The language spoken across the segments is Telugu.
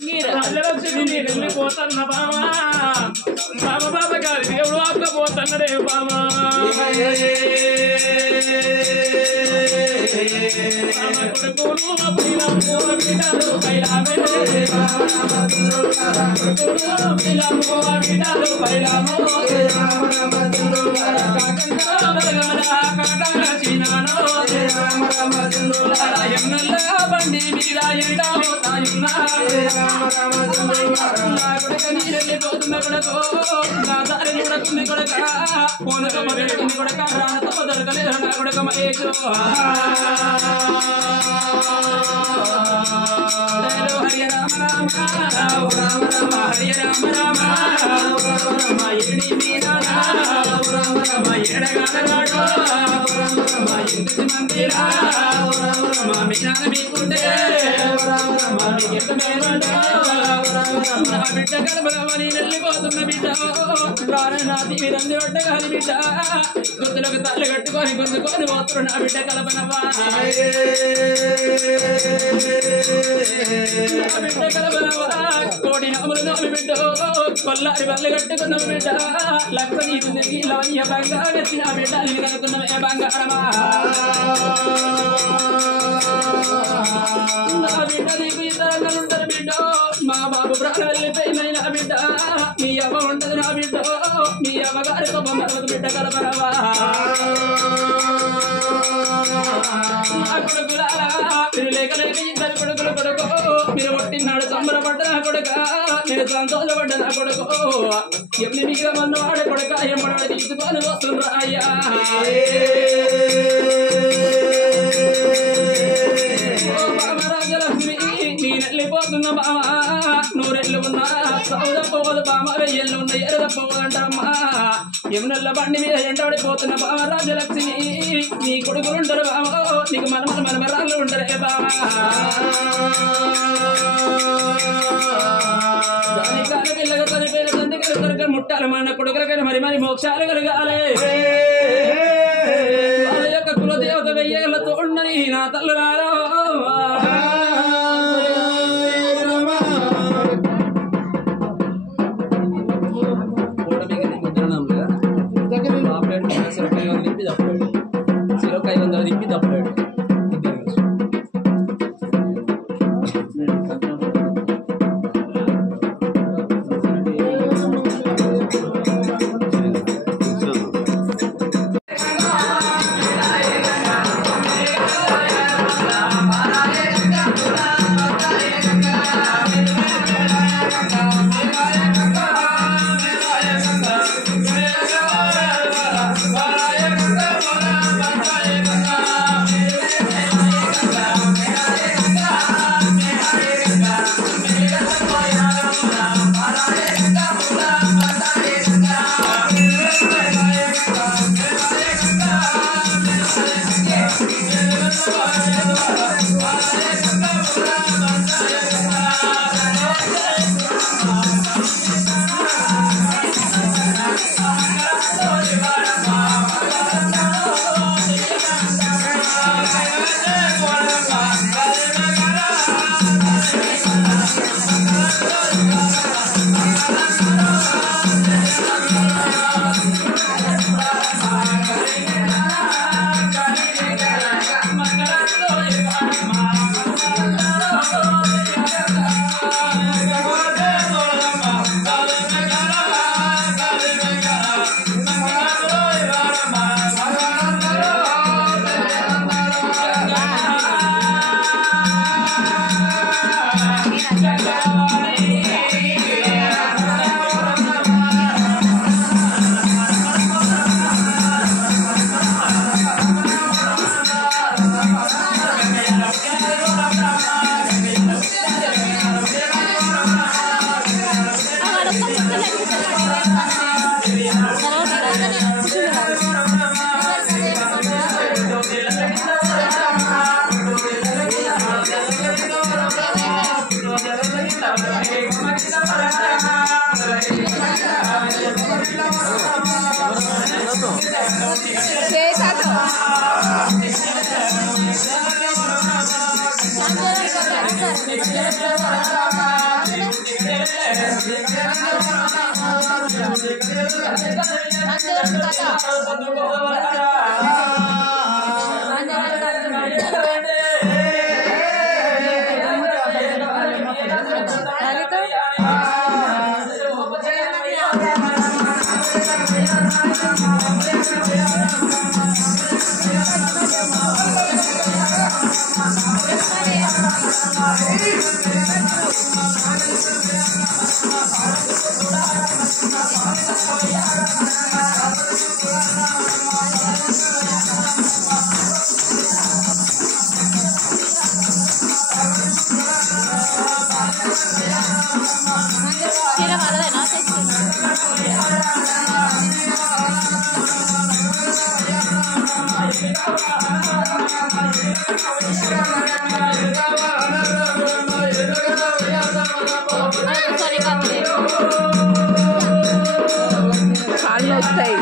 రాజలక్ష్మి వెళ్ళిపోతున్న బామా బాబా గారి దేవుడు ఆపకపోతున్నాడే బామా బండి మీద పోతున్న కొడకో నా దారి చూడకుంది కొడక పోనకమ్మ కొడక రానతో దొరకలేదు నా కొడక మహేశ్వర హరి రామ రామ రామ రామ హరి రామ రామ రామ ఎడి మీనా రామ ఎడగాడగాడు రామ ఇంటి మందిరా రామ మీనాన మీకుండే రామ మీకెంత మేలుండే నా బిడ్డ కలబలమని వెళ్ళిపోతున్న బిడ్డ రాననాది విరంది పడ్డగాని బిడ్డ గుర్తులకు తల్లి కట్టుకొని గుంజుకొని పోతున్న నా బిడ్డ కలపనవా బిడ్డ కలపనవా కోడి నాములు నోమి బిడ్డ కొల్లారి బల్లి కట్టుకున్న బిడ్డ లక్ష నీకు లాయ బంగారు వచ్చిన బిడ్డ నీకు కలుకున్న బంగారమా నా బిడ్డ నీకు ఇతరంగా ఉంటారు బిడ్డ మా బాబు ప్రాణ వెళ్ళిపోయిన బిడ్డ మీ అవ్వ ఉంటది నా బిడ్డ మీ అవ్వగారితో మరొక బిడ్డ కలపరవా కొడుకులారా మీరు లేక లేక ఇద్దరు కొడుకుల కొడుకు మీరు కొట్టినాడు సంబరపడ్డ నా కొడుక మీరు సంతోషపడ్డ నా కొడుకు ఎన్ని మీద మన వాడే కొడుక ఎమ్మడాడు తీసుకొని వస్తుండ్రా అయ్యా రాజలక్ష్మి నేనెళ్ళిపోతున్న బామ నూరెళ్ళు ఉన్నా సౌద పోదు బామ వెయ్యళ్ళు ఉన్న ఎరద పోదంటమ్మా యమునల్ల బండి మీద ఎండబడిపోతున్న బామ రాజలక్ష్మి నీ కొడుకులుంటారు బామ నీకు మనమరాళ్ళు ఉంటారే బామ పిల్లగా చనిపోయిన తండ్రి కనుక ముట్టాలి మన కొడుకులకైనా మరి మోక్షాలు కలగాలి వాళ్ళ యొక్క కులదేవత వెయ్యేళ్లతో ఉండని నా తల్లులారా Gracias. కాళ్ళు వస్తాయి.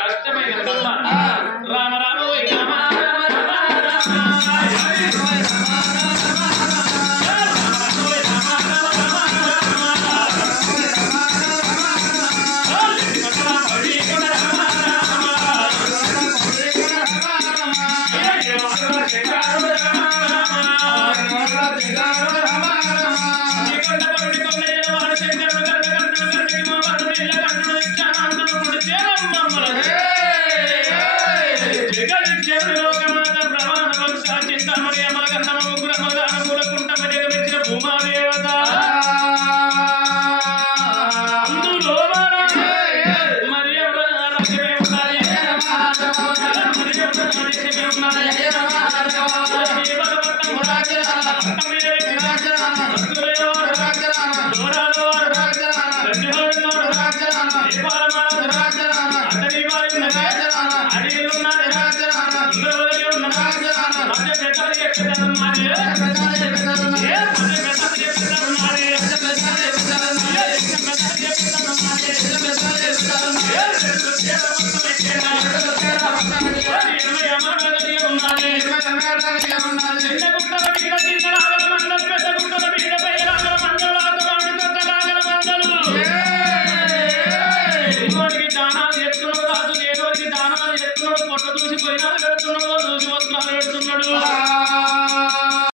కష్టమైన కనకమ్మ